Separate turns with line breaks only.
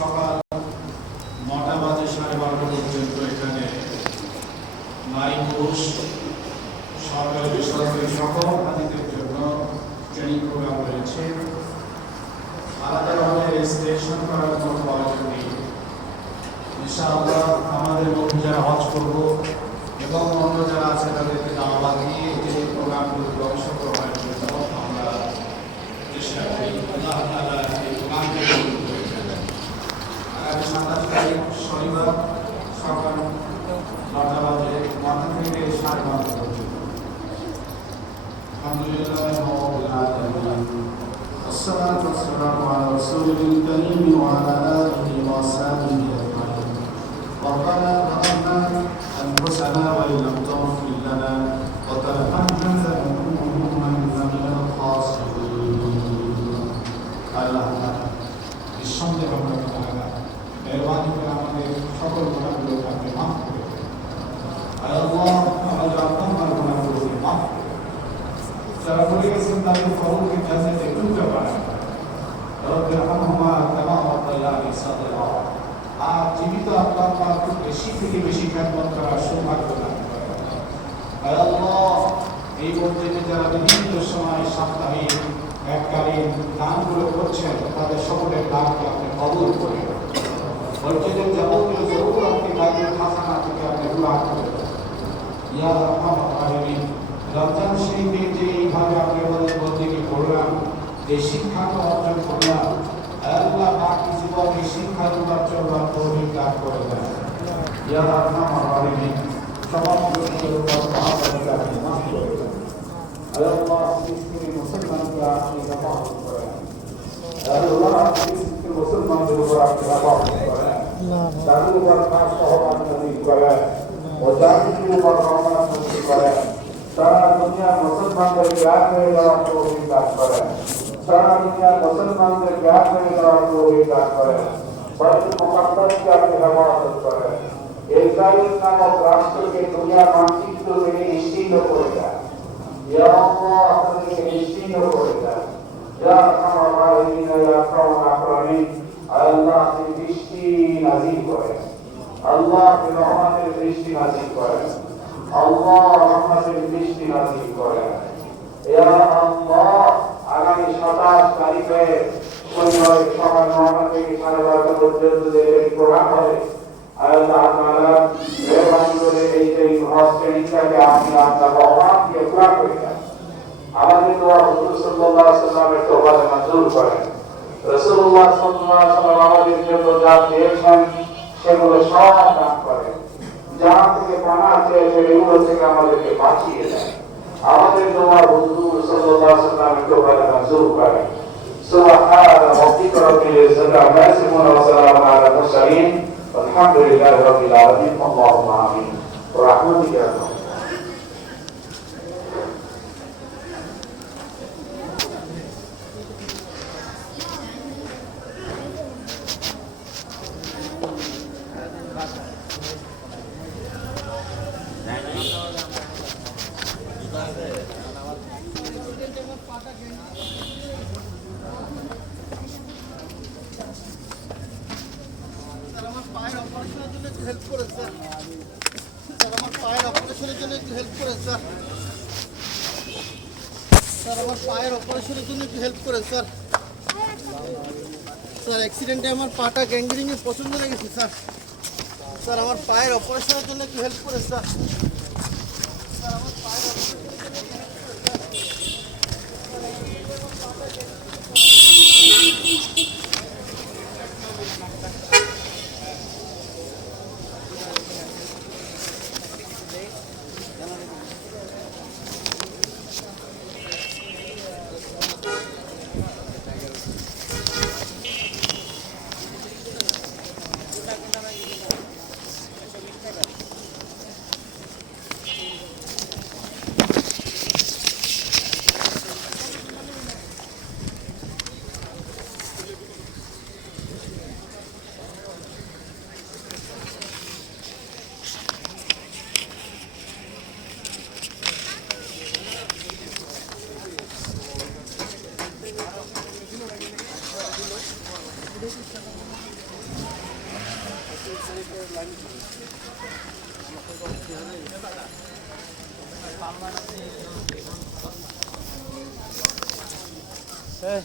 সকাল নটা বাজে সাড়ে বারোটা পর্যন্ত এখানে নারী পুরুষ সরকারি বেসরকারি সকল হাতিদের জন্য ট্রেনিং প্রোগ্রাম রয়েছে। আলাদাভাবে রেজিস্ট্রেশন করার কোনো প্রয়োজন নেই। ইনশাআল্লাহ আমাদের মধ্যে যারা হজ করব এবং অন্য যারা আছে তাদেরকে দাওয়াত দিয়ে যে প্রোগ্রামগুলোতে অংশগ্রহণের জন্য আমরা চেষ্টা করি। আল্লাহ তাআলা এই প্রোগ্রামকে الحمد لله رب العالمين والصلاة والسلام على رسوله الكريم وعلى آله وأصحابه أجمعين ربنا ظلمنا أنفسنا وإن لم تغفر لنا وترحمنا لنكونن من الخاسرين اللهم بالشمس যারা বলে গেছেন তাদের ফলকে জান্নাতে ঢুকতে পারে রব্বে রহমহুমা কামা রাব্বায়ানি সাগীরা আর জীবিত আত্মার পাক খুব বেশি থেকে বেশি খেদমত করার সৌভাগ্য দান করেন আল্লাহ, এই মসজিদে যারা বিভিন্ন সময় সাপ্তাহিক, এককালীন দানগুলো করছেন, তাদের সকলের দানকে আপনি কবুল করে মসজিদের যাবতীয় জরুর আপনি দায়িত্ব খাসানা থেকে আপনি দূর করে। ইয়া রহমান। রমজান শরীফে যে এইভাবে আপনি আমাদের বন্দিকে করলাম, যে শিক্ষাকে অর্জন করলাম, আল্লাহ বাকি জীবনে শিক্ষা দেওয়ার জন্য তৌফিক দান করে দেন। ইয়া রহমান রাহিমিন সমস্ত আল্লাহ মুসলমানকে আপনি করেন। আল্লাহ মুসলমানদের উপর আপনি করেন। তাদের উপর খাস সহবাদ করেন। ও করেন। সারা দুনিয়ার মুসলমানদেরকে এক হয়ে যাওয়ার তৌফিক দান করেন সারা দুনিয়ার মুসলমানদেরকে এক হয়ে যাওয়ার তৌফিক দান করে। দেন আপনাদেরকে করে আল্লাহ বৃষ্টি নাজিল করেন। আল্লাহ রহমতের বৃষ্টি নাজিল করেন। আল্লাহ, আগামী সাতাশ তারিখে শনিবার, সকাল নটা থেকে সাড়ে বারোটা পর্যন্ত যে প্রোগ্রাম হবে আমাদের আমাদের সেগুলো সব দান করেন। যা থেকে পানা চেয়েছে এগুলো থেকে আমাদেরকে বাঁচিয়ে দেন আমাদের দোয়া হুজুর সাল্লাল্লাহু আলাইহি সাল্লামের তওবাতে মঞ্জুর করেন سبحان ربك رب العزة عما يصفون وسلام على المرسلين والحمد لله رب العالمين اللهم آمين برحمتك يا رب
হেল্প করেন স্যার স্যার আমার পায়ের অপারেশনের জন্য একটু হেল্প করেন স্যার স্যার আমার পায়ের অপারেশনের জন্য একটু হেল্প করেন স্যার স্যার অ্যাক্সিডেন্টে আমার পাটা গ্যাংগ্রিংয়ে পছন্দ লেগেছে স্যার স্যার আমার পায়ের অপারেশনের জন্য একটু হেল্প করেন স্যার স্যার এই